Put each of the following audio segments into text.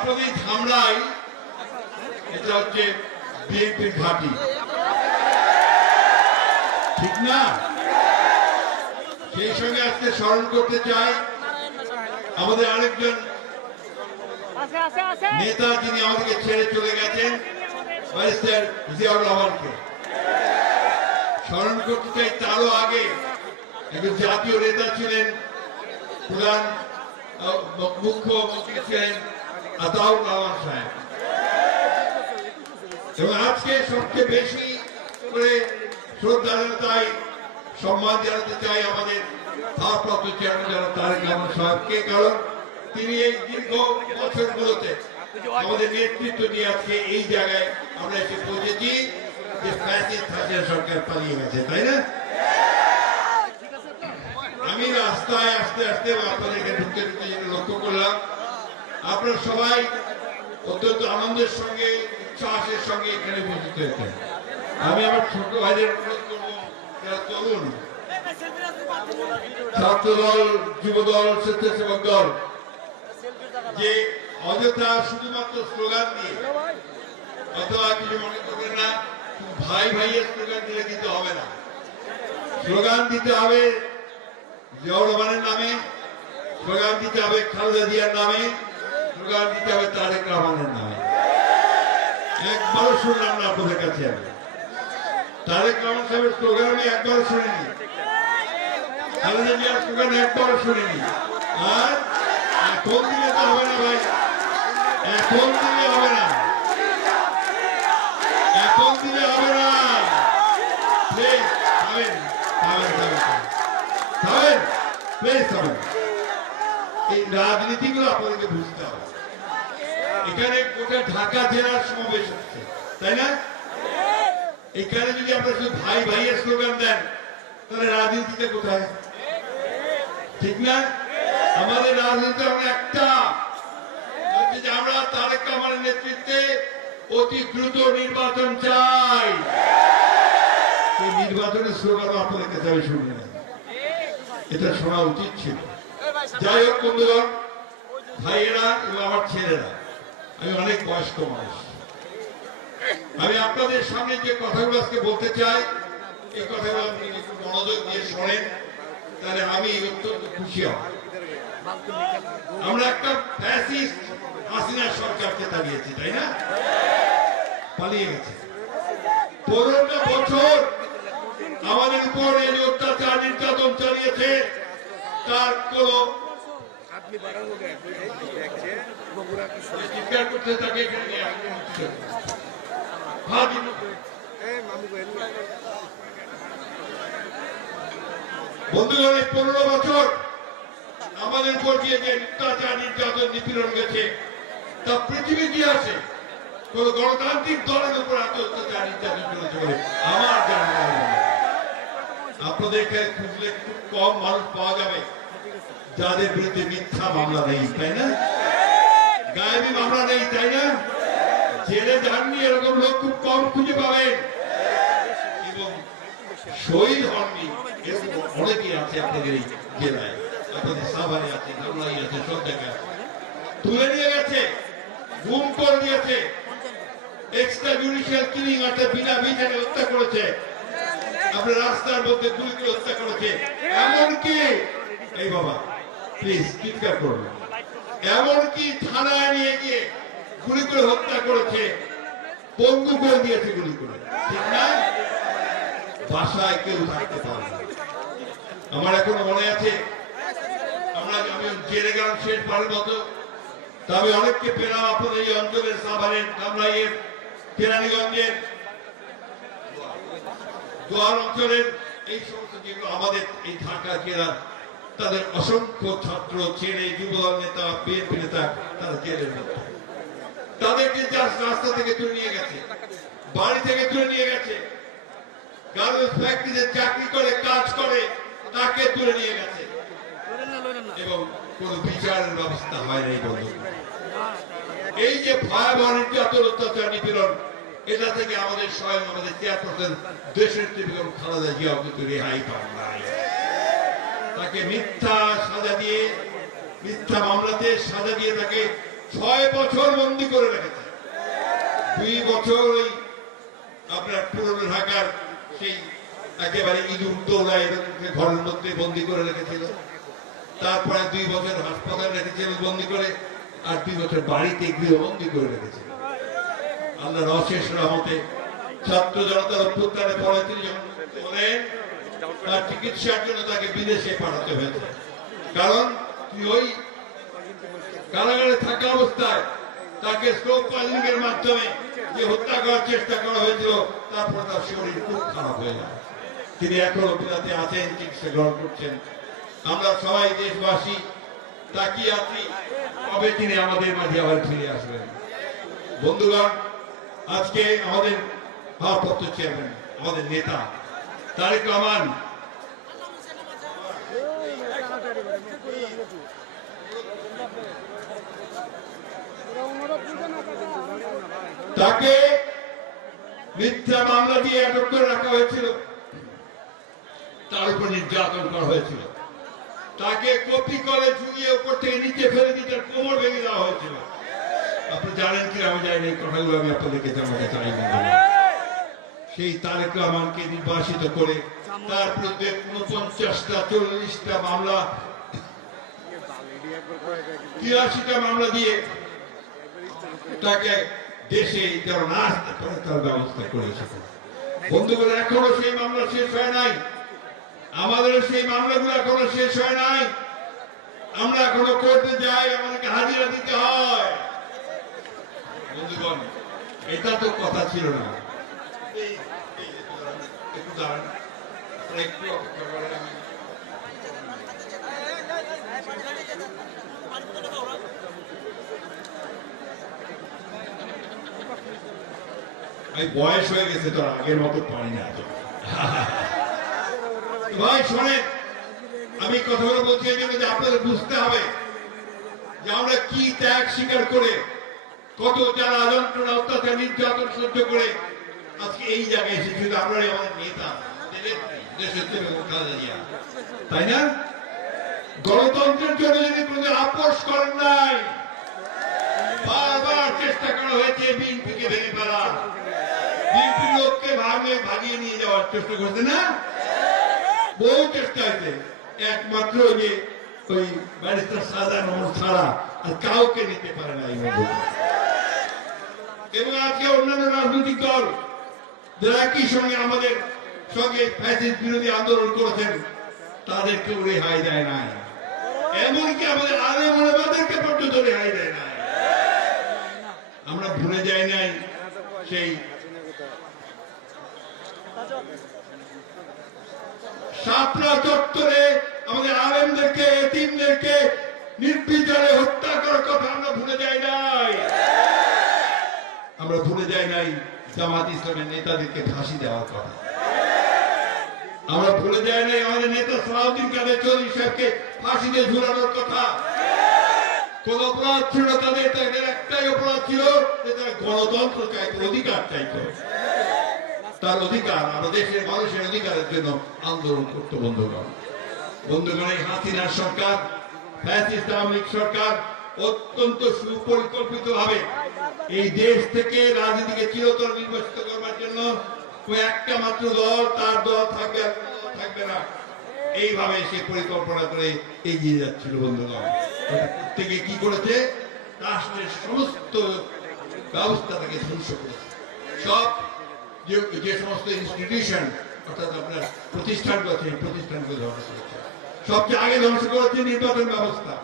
আপনাদের ধামরাই এটা হচ্ছে বিএনপির ঘাঁটি, ঠিক না? সেই সঙ্গে আজকে স্মরণ করতে চাই আমাদের আরেকজন নেতা যিনি আমাদেরকে ছেড়ে চলে গেছেন, ব্যারিস্টার জিয়াউর রহমানকে স্মরণ করতে চাই। তারও আগে একজন জাতীয় নেতা ছিলেন, প্রধান মুখ্যমন্ত্রী ছিলেন আতাউর রহমান সাহেব। এবং আজকে সবচেয়ে বেশি করে শ্রদ্ধা জানাতে, সম্মান জানাতে চাই আমাদের ভারপ্রাপ্ত চেয়ারম্যান জনাব তারেক রহমান সাহেবকে, কারণ তিনি এই দীর্ঘ বছরগুলোতে আমাদের নেতৃত্ব দিয়ে আজকে এই জায়গায় আমরা এসে পৌঁছেছি যে ফ্যাসিস্ট হাসিনা সরকার পালিয়ে গেছে, তাই না? আমি রাস্তায় আস্তে আস্তে আপনাদেরকে ঢুকতে ঢুকতে যেটা লক্ষ্য করলাম, আপনারা সবাই অত্যন্ত আনন্দের সঙ্গে উচ্ছ্বাসের সঙ্গে এখানে উপস্থিত হয়েছেন। আমি আমার ছোট ভাইদের অনুরোধ করবো, যারা তরুণ, ছাত্রদল, যুবদল, স্বেচ্ছাসেবক দল, যে অযথা শুধুমাত্র স্লোগান দিয়ে অথবা কিছু মনে করবেন না, ভাই ভাইয়ের স্লোগান দিলে কিন্তু হবে না। স্লোগান দিতে হবে জিয়াউর রহমানের নামে, স্লোগান দিতে হবে খালেদা জিয়ার নামে, স্লোগান দিতে হবে তারেক রহমানের নামে। একবারও শুনলাম না আপনাদের কাছে, আমি তারেক রহমান সাহেবের স্লোগান আমি একবারও শুনিনি, খালেদা জিয়ার স্লোগান একবারও শুনিনি। আর এখন দিলে তো হবে না ভাই, এখন দিলে হবে না, এখন দিলে হবে না। প্লিজ খাবেন, খাবেন, খাবেন, খাবেন, প্লিজ খাবেন। এই রাজনীতিগুলো আপনাদেরকে বুঝতে হবে। এখানে গোটা ঢাকা জেলার সমাবেশ হচ্ছে, তাই না? এখানে যদি আপনারা শুধু ভাই ভাইয়ের স্লোগান দেন, তাহলে রাজনীতিটা কোথায়? ঠিক না? আমাদের রাজনীতি আমরা একটা, আমরা তারেক রহমানের নেতৃত্বে অতি দ্রুত নির্বাচন চাই। এই নির্বাচনের স্লোগান আপনাদের কাছে আমি শুনি না, এটা শোনা উচিত ছিল। যাই হোক বন্ধুগণ, ভাইয়েরা এবং আমার ছেলেরা, আমি অনেক বয়স্ক মানুষ, আমি আপনাদের সামনে যে কথাগুলো আজকে বলতে চাই, এই কথাগুলো আপনি একটু মনোযোগ দিয়ে শোনেন, তাহলে আমি অত্যন্ত খুশি হব। আমরা একটা ফ্যাসিস্ট হাসিনা সরকারকে দাঁড়িয়েছি, তাই না? পালিয়ে গেছে। 15টা বছর আমাদের উপর এই অত্যাচার নির্যাতন চালিয়েছে, তার কোন চিৎকার করতে তাকে বন্ধুগণ, 15 বছর আমাদের উপর যে অত্যাচার নির্যাতন নিপীড়ন গেছে, তা পৃথিবীর ইতিহাসে কোন গণতান্ত্রিক দলের উপর এত অত্যাচার নির্যাতন চলেছে বলে আমার জানা নেই। আপনাদের খুঁজলে খুব কম মানুষ পাওয়া যাবে যাদের বিরুদ্ধে মিথ্যা মামলা নেই, তাই না? গায়েবী মামলা নেই, তাই না? জেলে যাননি এরকম লোক খুব কম খুঁজে পাবেন, এবং শহীদ হননি এরকম অনেকেই আছে আপনাদের এই জেলায়, আপনাদের সাভারে আছে, ধামরাই আছে, সব জায়গায় তুলে নিয়ে গেছে, গুম করে দিয়েছে, এক্সট্রা জুডিশিয়াল কিলিং অর্থাৎ বিনা বিচারে হত্যা করেছে, আপনার রাস্তার মধ্যে গুলি করে হত্যা করেছে। এমনকি এই বাবা প্লিজ চিৎকার করুন, এমনকি থানায় নিয়ে গিয়ে গুলি করে হত্যা করেছে, পঙ্গু করে দিয়েছে গুলি করে, ঠিক না? বাসায় কেউ থাকতে পারে না। আমার এখনো মনে আছে, আমি জেলে গেলাম শেষবারের মতো, তবে অনেককে পেলাম আপনাদের এই অঞ্চলের, সাভারের, ধামরাইয়ের, কেরানীগঞ্জের, দোয়ার অঞ্চলের, এই সমস্ত যেগুলো আমাদের এই ঢাকা জেলা, তাদের অসংখ্য ছাত্র, ছেলে, যুবদল নেতা, বিএনপি নেতা, তারা জেলের মধ্যে। তাদেরকে রাস্তা থেকে তুলে নিয়ে গেছে, বাড়ি থেকে তুলে নিয়ে গেছে, গার্মেন্টস ফ্যাক্টরিতে চাকরি করে কাজ করে তাকে তুলে নিয়ে গেছে, এবং কোন বিচারের ব্যবস্থা হয় নাই। এই যে ভয়াবহ নির্যাতন, অত্যাচার, নিপীড়ন, এটা থেকে আমাদের স্বয়ং আমাদের চেয়ারপারসন দেশের বেগম খালেদা জিয়াও কিন্তু রেহাই পান নাই। তাকে মিথ্যা সাজা দিয়ে, মিথ্যা মামলাতে সাজা দিয়ে তাকে 6 বছর বন্দী করে রেখেছে। 2 বছর ওই আপনার পুরনো ঢাকার সেই একেবারে ইঁদুর দৌড়ায় ঘরের মধ্যে বন্দী করে রেখেছিল। তারপরে 2 বছর হাসপাতাল রেখেছিল বন্দী করে, আর 2 বছর বাড়িতে গৃহবন্দী করে রেখেছিল। আল্লাহর অশেষ রহমতে ছাত্র জনতার অভ্যুত্থানে পরে তিনি যখন হলেন, তার চিকিৎসার জন্য তাকে বিদেশে পাঠাতে হয়েছে। কারণ ওই কারাগারে থাকা অবস্থায় তাকে স্ট্রোক পয়জনিং এর মাধ্যমে যে হত্যা করার চেষ্টা করা হয়েছিল, তারপর তার শরীর খুব খারাপ হয়ে যায়। তিনি এখনো বিরাতে আছেন, চিকিৎসা গ্রহণ করছেন। আমরা সবাই দেশবাসী তাকিয়ে আছি কবে তিনি আমাদের মাঝে আবার ফিরে আসবেন। বন্ধুগণ, আজকে আমাদের ভারপ্রাপ্ত চেয়ারম্যান, আমাদের নেতা তারেক রহমান তাকে মিথ্যা মামলা দিয়ে আটক করে রাখা হয়েছিল, তার উপর নির্যাতন করা হয়েছিল, তাকে কপি করে ঝুঁকিয়ে উপর থেকে নিচে ফেলে দিয়ে তার কোমর ভেঙে দেওয়া হয়েছিল। আপনি জানেন কি আমি জানি, এই কথাগুলো আমি আপনাদেরকে জানাতে চাই। সেই তারেক রহমানকে নির্বাসিত করে তার বিরুদ্ধে 49টা 40টা মামলা 83টা মামলা দিয়ে তাকে দেশে যেন না আসতে পারে তার ব্যবস্থা করেছে। বন্ধুগণ, এখনো সেই মামলা শেষ হয় নাই, আমাদের সেই মামলাগুলো এখনো শেষ হয় নাই। আমরা এখনো কোর্টে যাই, আমাদেরকে হাজিরা দিতে হয়। বন্ধুগণ, এটা তো কথা ছিল না। একটু দাঁড়ান, একটু অপেক্ষা করেন। বয়স হয়ে গেছে, তো আগের মতো পারি না। ভাই শোনেন, আমি কথাগুলো বলছি এই জন্য যে আপনাদের বুঝতে হবে যে আমরা কি ত্যাগ স্বীকার করে, কত যারা যন্ত্রণা অত্যাচার নির্যাতন সহ্য করে আজকে এই জায়গায় এসেছি। আপনারাই আমাদের নেতা, দেশের তাই না? গণতন্ত্রের জন্য যদি কোনদিন আপোষ করেন নাই, বারবার চেষ্টা করা হয়েছে বিএনপিকে ভেঙে ফেলা, বিএনপি লোককে ভাগিয়ে নিয়ে যাওয়ার চেষ্টা করছে না, বহু চেষ্টা হয়েছে। একমাত্র যে ওই ব্যারিস্টার সাজান ছাড়া আর কাউকে নিতে পারে না। এবং আজকে অন্যান্য রাজনৈতিক দল যারা একই সঙ্গে আমাদের সঙ্গে ফ্যাসিস্ট বিরোধী আন্দোলন করেছেন, তাদেরকেও রেহাই দেয় নাই। এমনকি আমাদের আলেম ওলামাদেরকে পর্যন্ত রেহাই দেয় নাই। আমরা ভুলে যাই নাই সেই শাপলা চত্বরে আমাদের আলেমদেরকে, এতিমদেরকে নির্বিচারে হত্যা করার কথা আমরা ভুলে যাই নাই। আমরা ভুলে যাই নাই জামাত ইসলামের নেতাদেরকে ফাঁসি দেওয়ার কথা। আমরা ভুলে যাই নাই আমাদের নেতা সালাউদ্দিন কাদের চৌধুরী সাহেবকে ফাঁসিতে ঝুলানোর কথা। কোন অপরাধ ছিল তাদের? তাদের একটাই অপরাধ ছিল যে তারা গণতন্ত্র চাইতো, অধিকার চাইতো। তার অধিকার, আমরা দেশের মানুষের অধিকারের জন্য আন্দোলন করতো। বন্ধুগণ, এই হাসিনার সরকার, ফ্যাসিস্ট আওয়ামী লীগ সরকার অত্যন্ত সুপরিকল্পিত ভাবে এই দেশ থেকে রাজনীতিকে চিরতর নির্বাচিত করবার জন্য একটা মাত্র দল, তার দল থাকবে আর থাকবে না, এইভাবে সে পরিকল্পনা করে এগিয়ে যাচ্ছিল। বন্ধুগণ, থেকে কি করেছে? রাষ্ট্রের সমস্ত ব্যবস্থাটাকে ধ্বংস করেছে। সব যে সমস্ত ইনস্টিটিউশন, অর্থাৎ আপনার প্রতিষ্ঠানগুলো আছে, প্রতিষ্ঠানগুলো ধ্বংস করেছে। সবচেয়ে আগে ধ্বংস করেছে নির্বাচন ব্যবস্থা।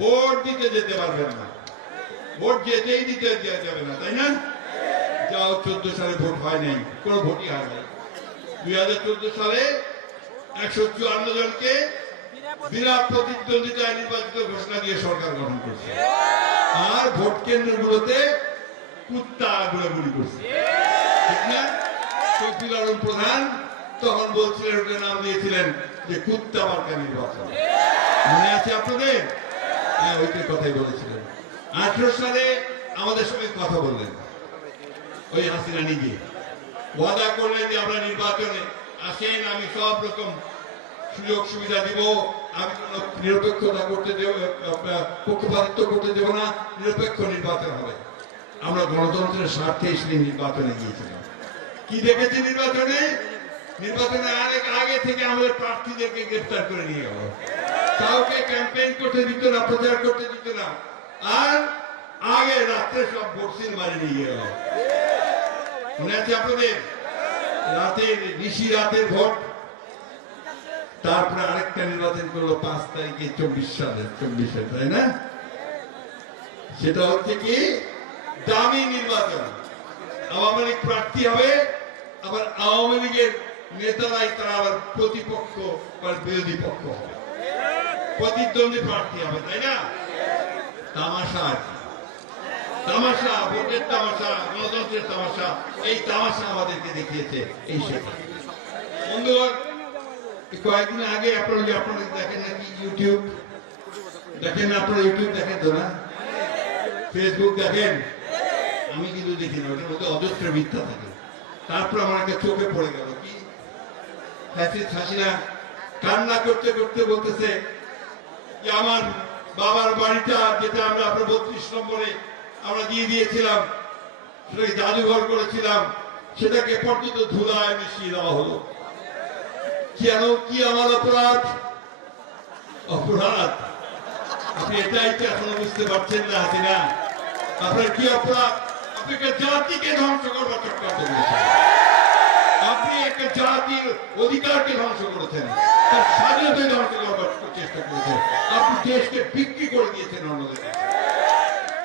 ভোট দিতে যেতে পারবেন না, ভোট যেতেই দিতে যাবে না, তাই না? যাও 14 সালে ভোট হয় নাই, কোন ভোটই হয় নাই। 2014 সালে 154 জনকে বিনা প্রতিদ্বন্দ্বিতায় নির্বাচিত ঘোষণা দিয়ে সরকার গঠন করছে। আর ভোট কেন্দ্রগুলোতে কুত্তা গুলাগুলি করছে, ঠিক না? শফিউল আলম প্রধান তখন বলছিলেন, ওটা নাম দিয়েছিলেন যে কুত্তা মার্কা নির্বাচন। মনে আছে আপনাদের? হ্যাঁ, ওইটার কথাই বলেছিলেন। 18 সালে আমাদের সঙ্গে কথা বললেন ওই হাসিনা নিজে, ওয়াদা করলেন যে আমরা নির্বাচনে আসেন, আমি সব রকম সুযোগ সুবিধা দিব, আমি কোনো নিরপেক্ষতা করতে দেব, পক্ষপাতিত্ব করতে দেব না। নিরপেক্ষ নির্বাচন হবে। আমরা গণতন্ত্রের স্বার্থে সেই নির্বাচনে গিয়েছিলাম। কি দেখেছি নির্বাচনে? নির্বাচনে অনেক আগে থেকে আমাদের প্রার্থীদেরকে গ্রেফতার করে নিয়ে গেল, কাউকে ক্যাম্পেইন করতে দিত না, প্রচার করতে দিত না, আর আগে রাত্রে সব ভোটসিল মারি নিয়ে গেল। মনে আছে আপনাদের? রাতের নিশি রাতের ভোট। তারপরে আরেকটা নির্বাচন করলো 5 তারিখে 24 সালে, 24-এ, তাই না? সেটা হচ্ছে কি দামি নির্বাচন। আওয়ামী লীগ প্রার্থী হবে, আবার আওয়ামী লীগের নেতারাই তারা আবার প্রতিপক্ষ বা বিরোধী পক্ষ হবে, প্রতিদ্বন্দ্বী প্রার্থী হবে, তাই না? তামাশা আর কি, তামাশা, ভোটের তামাশা, গণতন্ত্রের তামাশা। এই তামাশা আমাদেরকে দেখিয়েছে এই সেটা। বন্ধুগণ, কয়েকদিন আগে আপনারা দেখেন নাকি ইউটিউব দেখেন? আপনারা ইউটিউব দেখেন তো না? ফেসবুক দেখেন? আমি কিন্তু দেখি না, ওটার মধ্যে অজস্র মিথ্যা থাকে। তারপর আমার একটা চোখে পড়ে গেল কি, হাসিনা কান্না করতে করতে বলতেছে যে আমার বাবার বাড়িটা, যেটা আমরা আপনার 32 নম্বরে আমরা দিয়ে দিয়েছিলাম, সেটাকে জাদুঘর করেছিলাম, সেটাকে পর্যন্ত ধুলায় মিশিয়ে দেওয়া হলো। কেন? কি আমার অপরাধ? অপরাধ আপনি এটাই তো এখনো বুঝতে পারছেন না হাসিনা। আপনার কি অপরাধ? আপনি একটা জাতিকে ধ্বংস করবার চক্রান্ত করেছেন। আপনি একটা জাতির অধিকারকে ধ্বংস করেছেন, তার স্বাধীনতা ধ্বংস করবার চেষ্টা করেছেন। আপনি দেশকে বিক্রি করে দিয়েছেন অন্যদের কাছে।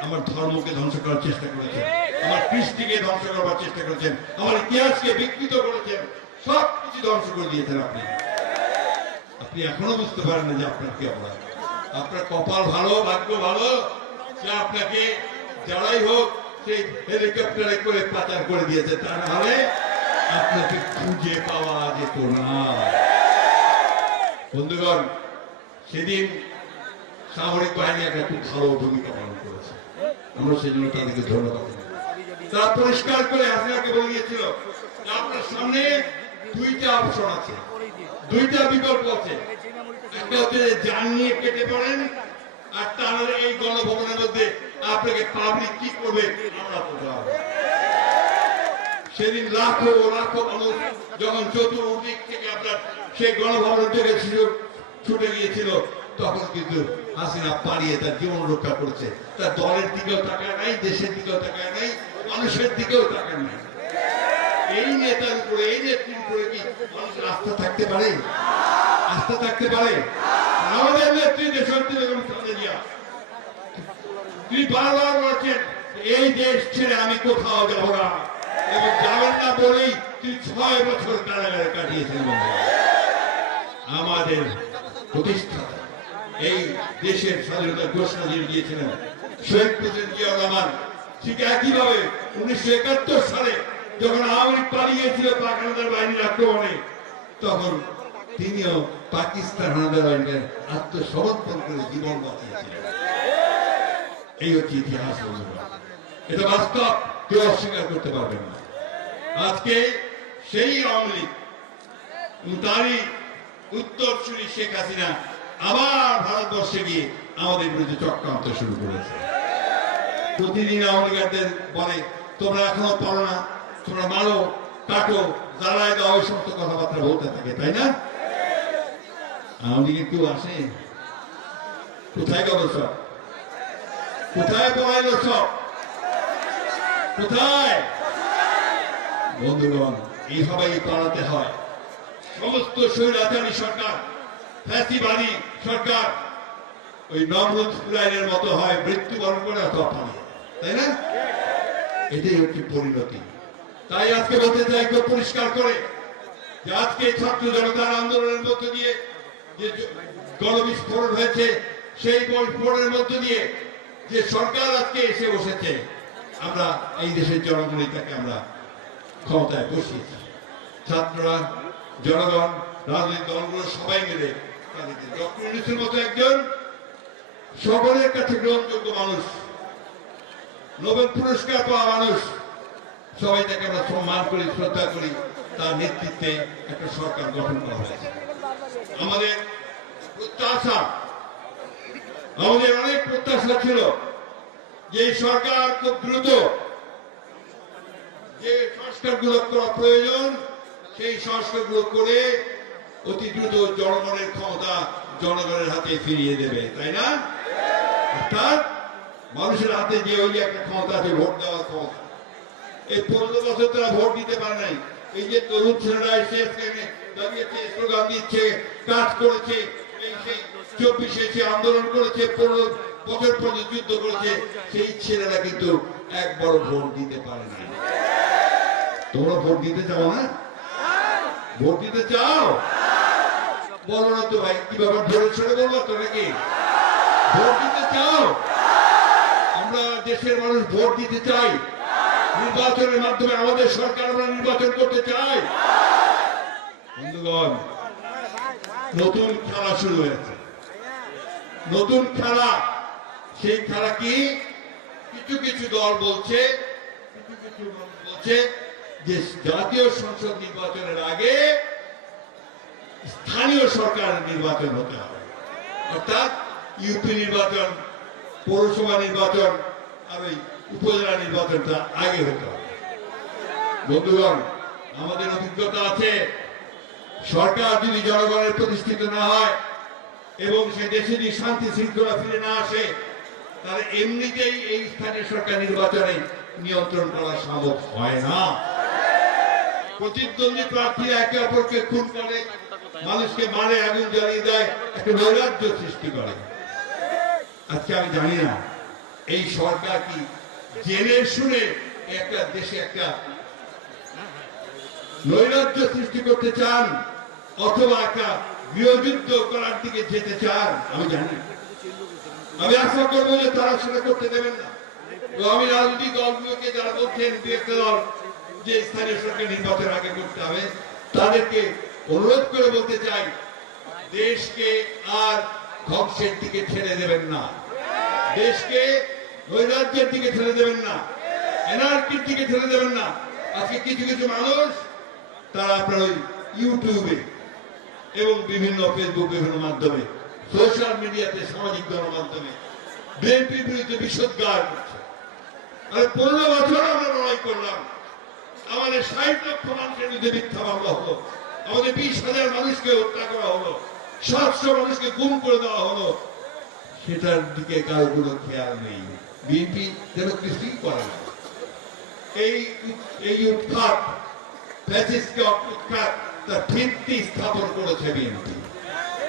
আমার ধর্মকে ধ্বংস করার চেষ্টা করেছেন, আমার কৃষ্টিকে ধ্বংস করবার চেষ্টা করেছেন, আমার ইতিহাসকে বিকৃত করেছেন, সবকিছু ধ্বংস করে দিয়েছেন আপনি। আপনি এখনো বুঝতে পারেন না যে আপনার কি অপরাধ। আপনার কপাল ভালো, ভাগ্য ভালো যে আপনাকে যারাই হোক সেই হেলিকপ্টারে করে পাচার করে দিয়েছে, তা না হলে আপনাকে খুঁজে পাওয়া যেত না। বন্ধুগণ, সেদিন সামরিক বাহিনী একটা খুব ভালো ভূমিকা পালন করেছে, আমরা সেই জন্য তাদেরকে ধন্যবাদ। তারা পরিষ্কার করে হাসিনাকে বলে দিয়েছিল যে আপনার সামনে 2টা অপশন আছে, 2টা বিকল্প আছে। একটা হচ্ছে জান নিয়ে কেটে পড়েন, আর তাহলে এই গণভবনের মধ্যে আপনাকে পাবলিক কি করবে আমরা বলতে হবে। সেদিন লাখো লাখো মানুষ যখন চতুর্দিক থেকে আপনার সেই গণভবনের থেকে ছুটে গিয়েছিল, তখন কিন্তু হাসিনা পালিয়ে তার জীবন রক্ষা করেছে। তার দলের দিকেও তাকায় নাই, দেশের দিকেও তাকায় নাই, মানুষের দিকেও তাকায় নাই। এই নেতার উপরে, এই নেত্রীর উপরে কি মানুষের আস্থা থাকতে পারে? আস্থা থাকতে পারে? আমাদের নেত্রী দেশনেত্রী বেগম খালেদা জিয়া তিনি বারবার বলছেন এই দেশ ছেড়ে আমি কোথাও যাব না, এবং যাবেন না বলেই তিনি 6 বছর কারাগারে কাটিয়েছেন। আমাদের প্রতিষ্ঠাতা এই দেশের স্বাধীনতার ঘোষণা দিয়ে দিয়েছিলেন শহীদ প্রেসিডেন্ট জিয়াউর রহমান। ঠিক একইভাবে 1971 সালে যখন আওয়ামী লীগ পালিয়েছিল পাক হানাদার বাহিনীর আক্রমণে, তখন তিনিও পাকিস্তান হানাদার বাহিনীর আত্মসমর্পণ করে জীবন বাঁচিয়েছিলেন। এই হচ্ছে ইতিহাস, এটা বাস্তব, কেউ অস্বীকার করতে পারবেন না। আজকে সেই আওয়ামী লীগ, তারই উত্তরসূরি শেখ হাসিনা আবার ভারতবর্ষে গিয়ে আমাদের বিরুদ্ধে চক্রান্ত শুরু করেছে। প্রতিদিন আওয়ামী লীগের বলে তোমরা এখনো পারো না, তোমরা মারো, কাটো, জ্বালায় দাও, ওই সমস্ত কথাবার্তা বলতে থাকে, তাই না? আওয়ামী লীগের কেউ আসে? কোথায় গেল সব? কোথায় পড়াইল সব? কোথায়? বন্ধুগণ, এইভাবেই পালাতে হয়। সমস্ত স্বৈরাচারী সরকার, ফ্যাসিবাদী সরকার ওই নমরুদ ফুলাইনের মতো হয়, মৃত্যুবরণ করে অথবা পালিয়ে, তাই না? এটাই হচ্ছে পরিণতি। তাই আজকে বলতে চাই খুব পরিষ্কার করে যে আজকে ছাত্র জনতার আন্দোলনের মধ্য দিয়ে যে গণবিস্ফোরণ হয়েছে, সেই বিস্ফোরণের মধ্য দিয়ে যে সরকার আজকে এসে বসেছে, আমরা এই দেশের জনগণই তাকে আমরা ক্ষমতায় বসিয়েছি। ছাত্ররা, জনগণ, রাজনৈতিক দলগুলো সবাই মিলে তাদেরকে ডক্টর ইউনূসের মতো একজন সকলের কাছে গ্রহণযোগ্য মানুষ, নোবেল পুরস্কার পাওয়া মানুষ, সবাই তাকে আমরা সম্মান করি, শ্রদ্ধা করি। তার নেতৃত্বে একটা সরকার গঠন করা হয়েছে। আমাদের প্রত্যাশা, আমাদের অনেক প্রত্যাশা ছিল যে এই সরকার খুব দ্রুত যে সংস্কারগুলো করা প্রয়োজন সেই সংস্কারগুলো করে অতি দ্রুত জনগণের ক্ষমতা জনগণের হাতে ফিরিয়ে দেবে, তাই না? অর্থাৎ মানুষের হাতে যে ওই একটা ক্ষমতা আছে, ভোট দেওয়ার ক্ষমতা। এই 15 বছর তারা ভোট দিতে পারে নাই। এই যে তরুণ ছেলেরা এসে দাঁড়িয়েছে, স্লোগান দিচ্ছে, কাজ করেছে, এই সেই 24 এসে আন্দোলন করেছে, 15 বছর পর্যন্ত যুদ্ধ করেছে, সেই ছেলেরা কিন্তু একবার ভোট দিতে পারে না। তোমরা ভোট দিতে চাও না? ভোট দিতে চাও? বলো না তো ভাই, কি ব্যাপার, ধরে ছেড়ে বলবো তো নাকি? ভোট দিতে চাও? আমরা দেশের মানুষ ভোট দিতে চাই। নির্বাচনের মাধ্যমে আমাদের সরকার আমরা নির্বাচন করতে চাই। বন্ধুগণ, নতুন খেলা শুরু হয়েছে, নতুন খেলা। সেই খেলা কি? কিছু কিছু দল বলছে, কিছু কিছু দল বলছে যে জাতীয় সংসদ নির্বাচনের আগে স্থানীয় সরকারের নির্বাচন হতে হবে, অর্থাৎ ইউপি নির্বাচন, পৌরসভা নির্বাচন আর ওই উপজেলা নির্বাচনটা আগে হতে হবে। বন্ধুগণ, আমাদের অভিজ্ঞতা আছে, সরকার যদি জনগণের প্রতিষ্ঠিত না হয় এবং সে দেশে যদি শান্তি শৃঙ্খলা ফিরে না আসে, তাহলে এমনিতেই এই স্থানীয় সরকার নির্বাচনে নিয়ন্ত্রণ করা সম্ভব হয় না। প্রতিদ্বন্দ্বী প্রার্থীরা একে অপরকে খুন করে, মানুষকে মারে, আগুন জ্বালিয়ে দেয়, একটা নৈরাজ্য সৃষ্টি করে। আজকে আমি জানি না এই সরকার কি জেনে শুনে একটা দেশে একটা নৈরাজ্য সৃষ্টি করতে চান অথবা একটা গৃহযুদ্ধ করার দিকে যেতে চান, আমি জানি না। আমি আশা করবো যে তারা সেটা করতে দেবেন না। তো আমি রাজনৈতিক দলগুলোকে যারা বলছেন দু একটা দল যে স্থানীয় সরকার নির্বাচন আগে করতে হবে, তাদেরকে অনুরোধ করে বলতে চাই, দেশকে আর ধ্বংসের দিকে ঠেলে দেবেন না, দেশকে নৈরাজ্যের দিকে ঠেলে দেবেন না, এনআরকির দিকে ঠেলে দেবেন না। আজকে কিছু কিছু মানুষ তারা আপনার ওই ইউটিউবে এবং বিভিন্ন ফেসবুক, বিভিন্ন মাধ্যমে, সোশ্যাল মিডিয়াতে, সামাজিক গণমাধ্যমে বিএনপির বিরুদ্ধে বিষোদ্গার করছে। আর 15 বছর আমরা লড়াই করলাম, আমাদের 60 লক্ষ মানুষের বিরুদ্ধে মিথ্যা মামলা হলো, আমাদের 20,000 মানুষকে হত্যা করা হলো, 700 মানুষকে গুম করে দেওয়া হলো, সেটার দিকে কারো কোনো খেয়াল নেই। বিএনপি যেন কিছুই করে না। এই উৎখাত, ফ্যাসিস্টকে উৎখাত, তার ভিত্তি স্থাপন করেছে বিএনপি,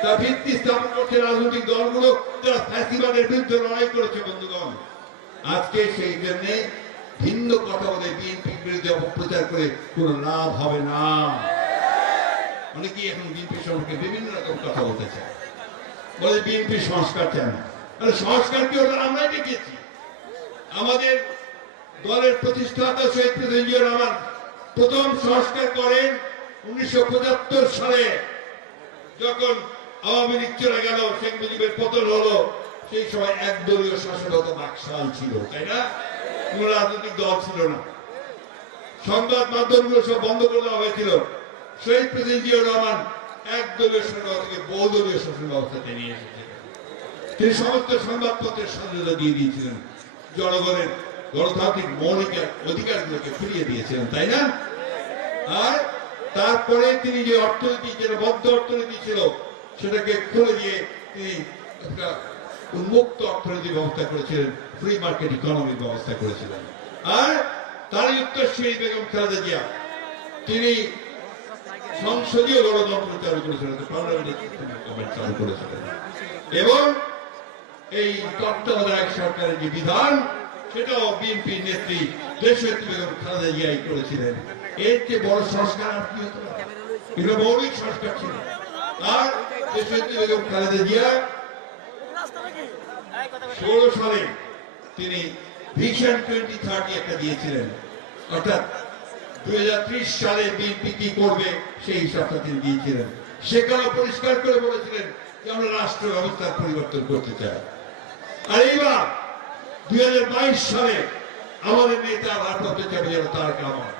তার ভিত্তি স্থাপন করছে রাজনৈতিক দলগুলো যারা ফ্যাসিবাদের বিরুদ্ধে লড়াই করেছে। বন্ধুগণ, আজকে সেই জন্য ভিন্ন কথা বলে বিএনপির বিরুদ্ধে অপপ্রচার করে কোনো লাভ হবে না। অনেকেই এখন বিএনপি সম্পর্কে বিভিন্ন রকম কথা বলতে চায়, বলে বিএনপি সংস্কার চায় না। সংস্কার কি ওটা আমরাই দেখেছি। আমাদের দলের প্রতিষ্ঠাতা শহীদ প্রেসিডেন্ট জিয়াউর রহমান প্রথম সংস্কার করেন 1975 সালে, যখন আওয়ামী লীগ চলে গেল, শেখ মুজিবের পতন হলো। সেই সময় একদলীয় শাসনত বাকশাল ছিল, তাই না? কোন রাজনৈতিক দল ছিল না, সংবাদ মাধ্যমগুলো সব বন্ধ করে দেওয়া হয়েছিল। শহীদ প্রেসিডেন্ট জিয়াউর রহমান একদলীয় শাসন থেকে বহুদলীয় শাসন ব্যবস্থাতে নিয়ে এসেছিলেন। তিনি সমস্ত সংবাদপত্রের স্বাধীনতা দিয়ে দিয়েছিলেন, জনগণের গণতান্ত্রিক মৌলিক অধিকারগুলোকে ফিরিয়ে দিয়েছিলেন, তাই না? আর তারপরে তিনি যে অর্থনীতি, যেটা বদ্ধ অর্থনীতি ছিল, সেটাকে খুলে দিয়ে তিনি একটা উন্মুক্ত অর্থনীতি ব্যবস্থা করেছিলেন, ফ্রি মার্কেট ইকোনমির ব্যবস্থা করেছিলেন। আর তারই উত্তরসূরি বেগম খালেদা জিয়া, তিনি সংসদীয় গণতন্ত্র চালু করেছিলেন, চালু করেছিলেন। এবং এই তত্ত্বাবধায়ক সরকারের যে বিধান, সেটাও বিএনপি নেত্রী দেশনেত্রী বেগম খালেদা জিয়াই করেছিলেন। এর চেয়ে বড় সংস্কার আর কি হতে পারে? এটা মৌলিক সংস্কার ছিল। আর দেশনেত্রী বেগম খালেদা জিয়া 16 সালে তিনি ভিশন 2030 একটা দিয়েছিলেন, অর্থাৎ 2030 সালে বিএনপি কি করবে সেই হিসাবটা তিনি দিয়েছিলেন। সেখানে পরিষ্কার করে বলেছিলেন যে আমরা রাষ্ট্র ব্যবস্থার পরিবর্তন করতে চাই। আর এইবার 2022 সালে আমাদের নেতা ভারপ্রাপ্ত চেয়ারম্যান তারেক রহমান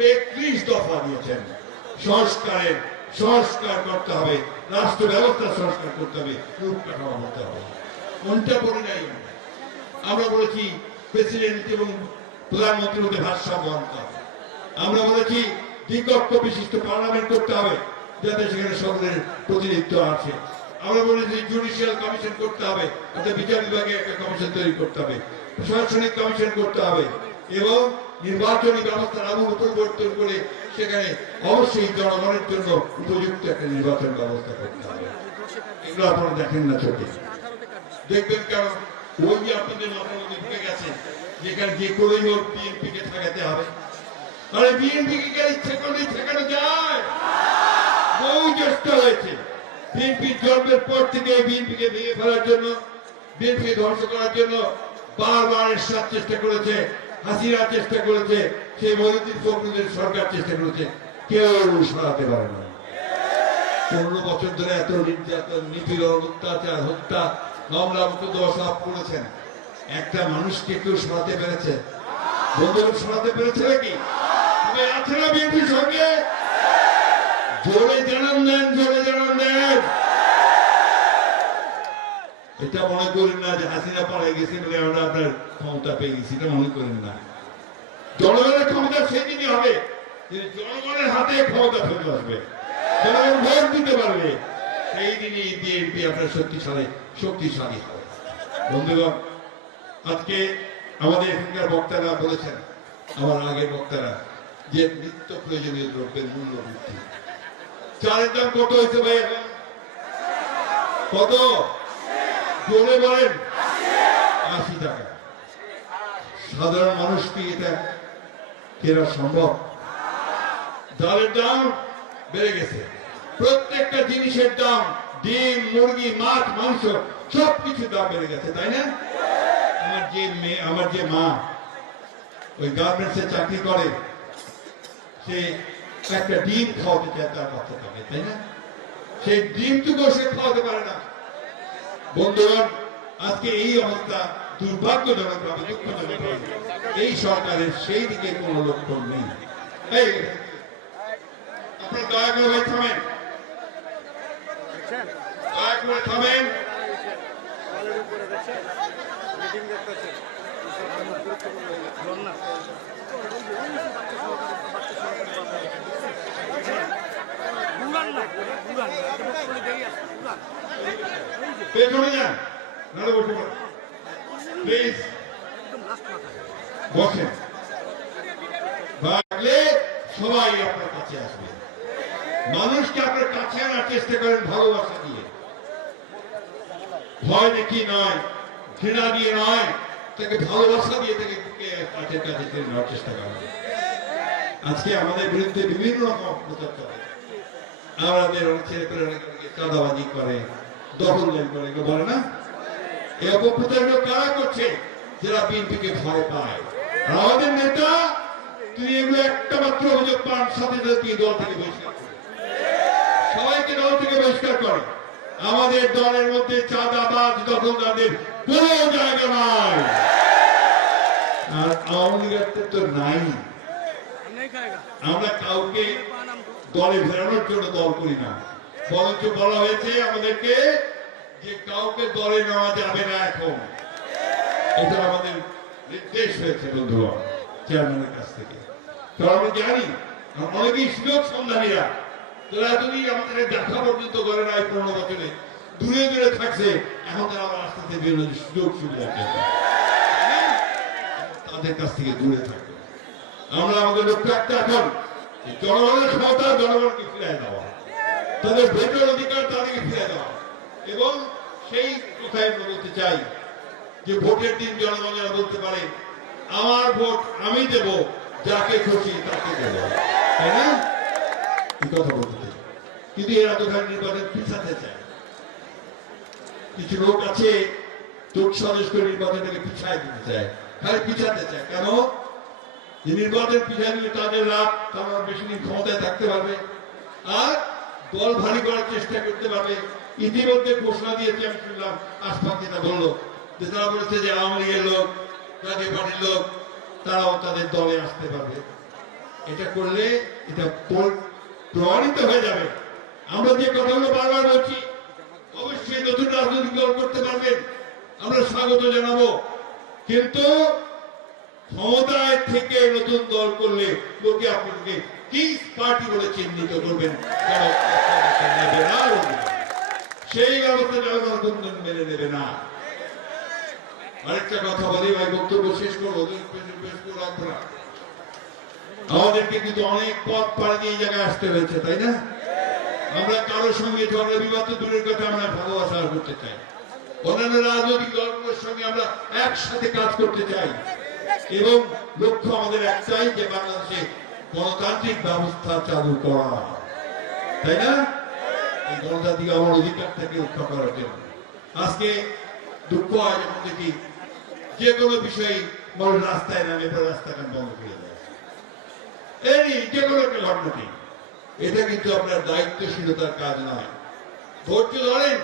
31 দফা দিয়েছেন সংস্কারের সংস্কার করতে হবে, রাষ্ট্র ব্যবস্থা সংস্কার করতে হবে, রূপকাঠামো করতে হবে। কোনটা বলি নাই আমরা বলেছি প্রেসিডেন্ট এবং প্রধানমন্ত্রীর মধ্যে ভারসাম্য আনতে হবে। আমরা বলেছি দ্বিকক্ষ বিশিষ্ট পার্লামেন্ট করতে হবে যাতে সেখানে সকলের প্রতিনিধিত্ব আছে। আমরা বলেছি জুডিশিয়াল কমিশন করতে হবে, অর্থাৎ বিচার বিভাগে একটা কমিশন তৈরি করতে হবে, প্রশাসনিক কমিশন করতে হবে এবং নির্বাচনী ব্যবস্থার আমূল পরিবর্তন করে সেখানে অবশ্যই জনগণের জন্য উপযুক্ত একটা নির্বাচন ব্যবস্থা করতে হবে। এগুলো আপনারা দেখেন না চোখে, দেখবেন কারণ ওই যে আপনাদের মাথার মধ্যে ঢুকে গেছে যেখানে যে করেই হোক বিএনপি কে ঠেকাতে হবে। আরে বিএনপি কে ইচ্ছে করলে ঠেকানো যায়? বহু চেষ্টা হয়েছে বিএনপির জন্মের পর থেকে বিএনপি কে ভেঙে ফেলার জন্য, বিএনপি কে ধ্বংস করার জন্য বারবার এরশাদ চেষ্টা করেছে, হাসিনা চেষ্টা করেছে, সেই মহিউদ্দিন ফখরুলের সরকার চেষ্টা করেছে, কেউ সরাতে পারে না। 15 বছর ধরে এত নির্যাতন, নিপীড়ন, অত্যাচার, হত্যা, মামলা মোকদ্দমা সব করেছেন, একটা মানুষকে কেউ সরাতে পেরেছে? বন্ধুরা সরাতে পেরেছে নাকি? তবে আছে না বিএনপির সঙ্গে? জোরে জানান দেন, জোরে জানান দেন। এটা মনে করেন না যে হাসিনা পালাই গেছে বলে আমরা আপনার ক্ষমতা পেয়ে গেছি, এটা মনে করেন না। জনগণের ক্ষমতা সেদিনই হবে জনগণের হাতে ক্ষমতা ফেরত আসবে, জনগণ ভোট দিতে পারবে, সেই দিনই বিএনপি আপনার শক্তিশালী হবে। বন্ধুগণ, আজকে আমাদের এখানকার বক্তারা বলেছেন, আমার আগের বক্তারা, যে নিত্য প্রয়োজনীয় দ্রব্যের মূল্য বৃদ্ধি। চালের দাম কত হয়েছে ভাই এখন? কত? জোরে বলেন। 80 টাকা। সাধারণ মানুষ কি এটা কেনা সম্ভব? ডালের দাম বেড়ে গেছে, প্রত্যেকটা জিনিসের দাম, ডিম, মুরগি, মাছ, মাংস সবকিছুর দাম বেড়ে গেছে, তাই না? আমার যে মা ওই গার্মেন্টসে চাকরি করে, সে একটা ডিম খাওয়াতে চায় তার বাচ্চাটাকে, তাই না? সেই ডিমটুকু সে খাওয়াতে পারে না। বন্ধুগণ, আজকে এই অবস্থা দুর্ভাগ্যজনক ভাবে, দুঃখজনক ভাবে এই সরকারের সেই দিকে কোন লক্ষণ নেই। আপনারা দয়া করে ভাই থামেন, দয়া করে থামেন। পেছনে যান, নাহলে বসে পড়েন প্লিজ, বসেন। ভাগলে সবাই আপনার কাছে আসবে। মানুষকে আপনার কাছে আনার চেষ্টা করেন ভালোবাসা দিয়ে, ভয় দেখি নয়, ঘৃণা দিয়ে নয়, তাকে ভালোবাসা দিয়ে তাকে কাছের কাছে টেনে নেওয়ার চেষ্টা করেন। আজকে আমাদের বিরুদ্ধে বিভিন্ন রকম অপপ্রচার চলে, আমাদের অনেক ছেলেপেলে চাঁদাবাজি করে, দখলদারি করে, বলে না? এই অপপ্রচারগুলো কারা করছে? যারা বিএনপিকে ভয় পায়। আমাদের নেতা তিনি এগুলো একটা মাত্র অভিযোগ পান, সাথে সাথে দল থেকে বহিষ্কার করে, সবাইকে দল থেকে বহিষ্কার করে। আমাদের দলের মধ্যে চাঁদাবাজ, দখলদারদের কোন জায়গা নাই, আর আওয়ামী লীগের তো নাই। আমরা কাউকে দলে ফেরানোর জন্য দল করি না, বরঞ্চ বলা হয়েছে আমাদেরকে যে কাউকে দলে নেওয়া যাবে না এখন, এটা আমাদের নির্দেশ হয়েছে বন্ধুগণ চেয়ারম্যানের কাছ থেকে। তো আমরা জানি অনেকেই সুযোগ সন্ধানীরা, তারা এতদিন আমাদের দেখা পর্যন্ত করে না, 15 বছরে দূরে দূরে থাকছে, এখন তারা আবার আস্তে আস্তে বিভিন্ন সুযোগ সুবিধা তাদের কাছ থেকে দূরে থাকবে। আমরা আমাদের লক্ষ্য একটা, এখন জনগণের ক্ষমতা জনগণকে ফিরিয়ে দেওয়া, তাদের ভোটের অধিকার তাদেরকে ফিরিয়ে দেওয়া, এবং সেই কথাই আমরা বলতে চাই যে ভোটের দিন জনগণেরা বলতে পারে আমার ভোট আমি দেব, যাকে খুশি তাকে দেব, তাই না? এই কথা বলতে চাই। কিন্তু এরা তো নির্বাচন পিছাতে চায়। কিছু লোক আছে জোট সাজস করে নির্বাচনটাকে পিছায় দিতে চায়, খালি পিছাতে চায়। কেন? যে নির্বাচন পিছায় দিলে তাদের লাভ, তারা বেশি দিন ক্ষমতায় থাকতে পারবে আর দল ভারী করার চেষ্টা করতে পারবে। ইতিমধ্যে ঘোষণা দিয়েছে, আমি শুনলাম আশফাক যেটা বললো, যে তারা বলেছে যে আওয়ামী লীগের লোক, জাতীয় পার্টির লোক, তারাও তাদের দলে আসতে পারবে। এটা করলে এটা প্রমাণিত হয়ে যাবে আমরা যে কথাগুলো বারবার বলছি, অবশ্যই নতুন রাজনৈতিক দল করতে পারবেন, আমরা স্বাগত জানাবো। কিন্তু ক্ষমতায় থেকে নতুন দল করলে লোকে আপনাকে কিংস পার্টি বলে চিহ্নিত করবেন, নেবে না, সেই ব্যবস্থা জনগণ কোনদিন মেনে নেবে না। আরেকটা কথা বলি ভাই, বক্তব্য শেষ করবো, রাখবো না। আমাদেরকে কিন্তু অনেক পথ পাড়ি দিয়ে এই জায়গায় আসতে হয়েছে, তাই না? আমরা কারোর সঙ্গে ঝগড়া বিবাদ দূরের কথা, আমরা ভালোবাসা করতে চাই। অন্যান্য রাজনৈতিক দলগুলোর সঙ্গে আমরা একসাথে কাজ করতে চাই এবং লক্ষ্য আমাদের একটাই, যে বাংলাদেশে গণতান্ত্রিক ব্যবস্থা চালু করা, তাই না? এই গণতান্ত্রিক আমার অধিকারটাকে রক্ষা করার জন্য আজকে দুঃখ হয় যখন দেখি যে কোনো বিষয়ে মানুষ রাস্তায় নামে রাস্তাঘাট বন্ধ করে দেয়, এই যে কোনো একটা ঘটনাটি। এটা কিন্তু আপনার দায়িত্বশীলতার কাজ নয়। ধৈর্য ধরেন,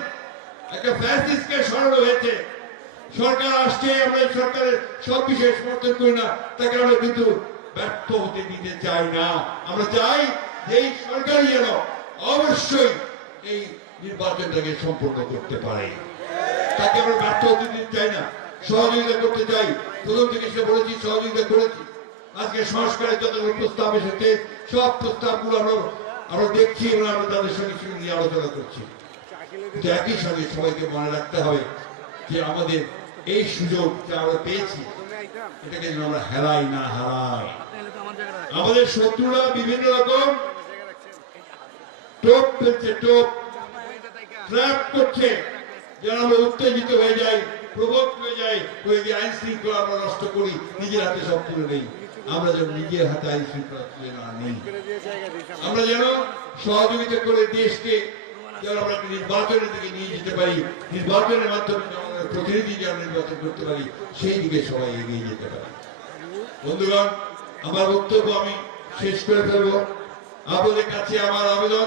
একটা ফ্যাসিস্টকে সরানো হয়েছে, সরকার আসছে, আমরা সরকারের সব বিষয়ে সমর্থন করি না, তাকে আমরা কিন্তু ব্যর্থ হতে দিতে চাই না। আমরা চাই যে এই সরকারই যেন অবশ্যই এই নির্বাচনটাকে সম্পন্ন করতে পারে, তাকে আমরা ব্যর্থ হতে দিতে চাই না, সহযোগিতা করতে চাই। প্রথম থেকে সে বলেছি, সহযোগিতা করেছি। আজকে সংস্কারের যত প্রস্তাব এসেছে, সব প্রস্তাবগুলো আমরা দেখছি এবং আমরা তাদের সঙ্গে নিয়ে আলোচনা করছি। কিন্তু একই সঙ্গে সবাইকে মনে রাখতে হবে যে আমাদের এই সুযোগ যা আমরা পেয়েছি, এটাকে যেন আমরা হারাই না হারাই। আমাদের শত্রুরা বিভিন্ন রকম টোপ ফেলছে, টোপ ট্র্যাপ করছে, যেন আমরা উত্তেজিত হয়ে যাই, প্রভোক হয়ে যাই, হয়ে গিয়ে আইন শৃঙ্খলা আমরা নষ্ট করি, নিজের হাতে সব তুলে নেই। আমরা যেন নিজের হাতে আইন শৃঙ্খলা তুলে না নেই, আমরা যেন সহযোগিতা করে দেশকে যেন আমরা নির্বাচনের দিকে নিয়ে যেতে পারি, নির্বাচনের মাধ্যমে প্রতিনিধি যেন নির্বাচন করতে পারি, সেই দিকে সবাই এগিয়ে যেতে পারি। বন্ধুগণ, আমার বক্তব্য আমি শেষ করে ফেলবো। আপনাদের কাছে আমার আবেদন,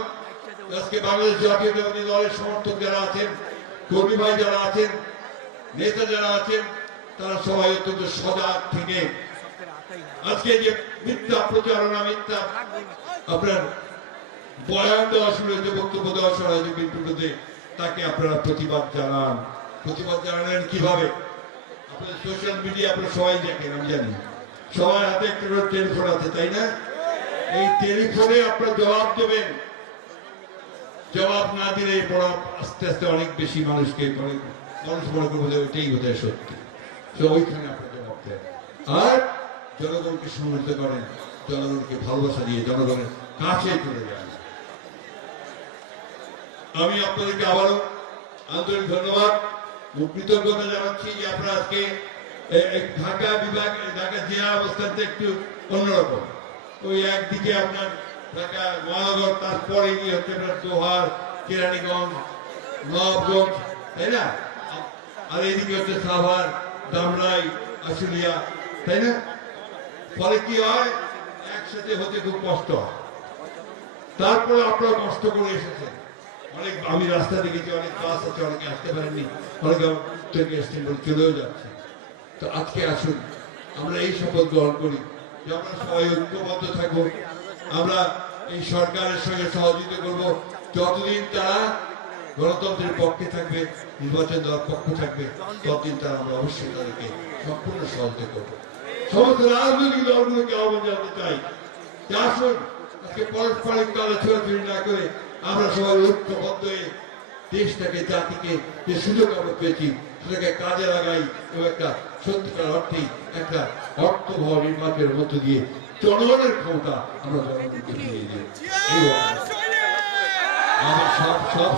আজকে বাংলাদেশ জাতীয়তাবাদী দলের সমর্থক যারা আছেন, কর্মী ভাই যারা আছেন, নেতা যারা আছেন, তারা সবাই অত্যন্ত সজাগ থেকে আজকে যে মিথ্যা প্রচারণা, মিথ্যা আপনার বয়ান দেওয়া শুরু হয়েছে, বক্তব্য দেওয়া শুরু হয়েছে বিলটুতে, তাকে আপনারা প্রতিবাদ জানান। প্রতিবাদ জানালেন কিভাবে? আপনাদের সোশ্যাল মিডিয়া আপনারা সবাই দেখেন, আমি জানি সবার হাতে একটা টেলিফোন আছে, তাই না? এই টেলিফোনে আপনারা জবাব দেবেন। জবাব না দিলে পড়া আস্তে আস্তে অনেক বেশি মানুষকে মানুষ মনে করবে ওইটাই বোধহয় সত্যি, তো ওইখানে আপনার জবাব দেন। আর জনগণকে সম্মানিত করেন, জনগণকে ভালোবাসা দিয়ে জনগণের কাছে চলে যান। আমি আপনাদেরকে আবারও আন্তরিক ধন্যবাদ, কৃতজ্ঞতা জানাচ্ছি যে আপনারা আজকে ঢাকা বিভাগ, ঢাকা জেলা অবস্থানটা একটু অন্যরকম। ওই একদিকে আপনার ঢাকা মহানগর, তারপরে গিয়ে হচ্ছে আপনার দোহার, কেরানীগঞ্জ, নবাবগঞ্জ, তাই না? আর এইদিকে হচ্ছে সাভার, ধামরাই, আশুলিয়া, তাই না? ফলে কি হয়, একসাথে হতে খুব কষ্ট হয়। তারপরে আপনারা কষ্ট করে এসেছেন। অনেক আমি রাস্তা দেখেছি, অনেক বাস আছে, অনেকে আসতে পারেননি, অনেকে থেকে এসছেন বলে চলেও যাচ্ছে। তো আজকে আসুন, আমরা এই শপথ গ্রহণ করি যে আমরা সবাই ঐক্যবদ্ধ থাকবো, আমরা এই সরকারের সঙ্গে সহযোগিতা করব। যতদিন তারা গণতন্ত্রের পক্ষে থাকবে, নির্বাচন দেওয়ার পক্ষে থাকবে, ততদিন তারা আমরা অবশ্যই তাদেরকে সম্পূর্ণ সহযোগিতা করবো। সমস্ত রাজনৈতিক দলগুলোকে আহ্বান জানাতে চাই যে আসুন, আজকে পারস্পরিক দলে ছোড়াছুড়ি না করে আমরা সবাই ঐক্যবদ্ধ হয়ে দেশটাকে, জাতিকে যে সুযোগ আমরা পেয়েছি সেটাকে কাজে লাগাই এবং একটা সত্যিকার অর্থে একটা অর্থবহ নির্বাচনের মধ্য দিয়ে জনগণের ক্ষমতা আমরা জনগণকে ফিরিয়ে দিই। সব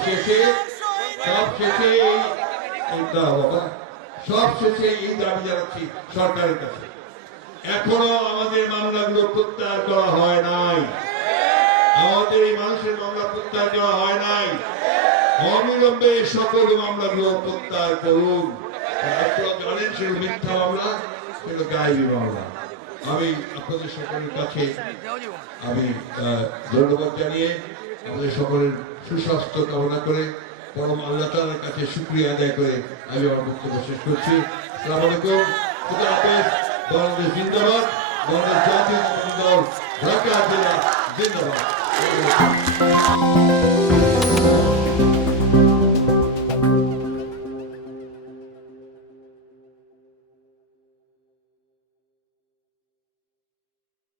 শেষে এই দাবি জানাচ্ছি সরকারের কাছে, এখনো আমাদের মামলাগুলো প্রত্যাহার করা হয় নাই, আমাদের এই মানুষের মামলা প্রত্যাহার করা হয় নাই। অবিলম্বে সকল মামলাগুলো প্রত্যাহার করুন। আপনারা জানেন সেগুলো মিথ্যা মামলা, সেগুলো গায়েবী মামলা। আমি আপনাদের সকলের কাছে আমি ধন্যবাদ জানিয়ে আমাদের সকলের সুস্বাস্থ্য কামনা করে পরম আল্লাহ তাআলার কাছে শুকরিয়া আদায় করে আমি আমার বক্তব্য শেষ করছি। আসসালামু আলাইকুম, খুদা হাফেজ। বাংলাদেশ জিন্দাবাদ, বাংলাদেশ জাতীয় দল ঢাকা জেলা জিন্দাবাদ। ধন্যবাদ।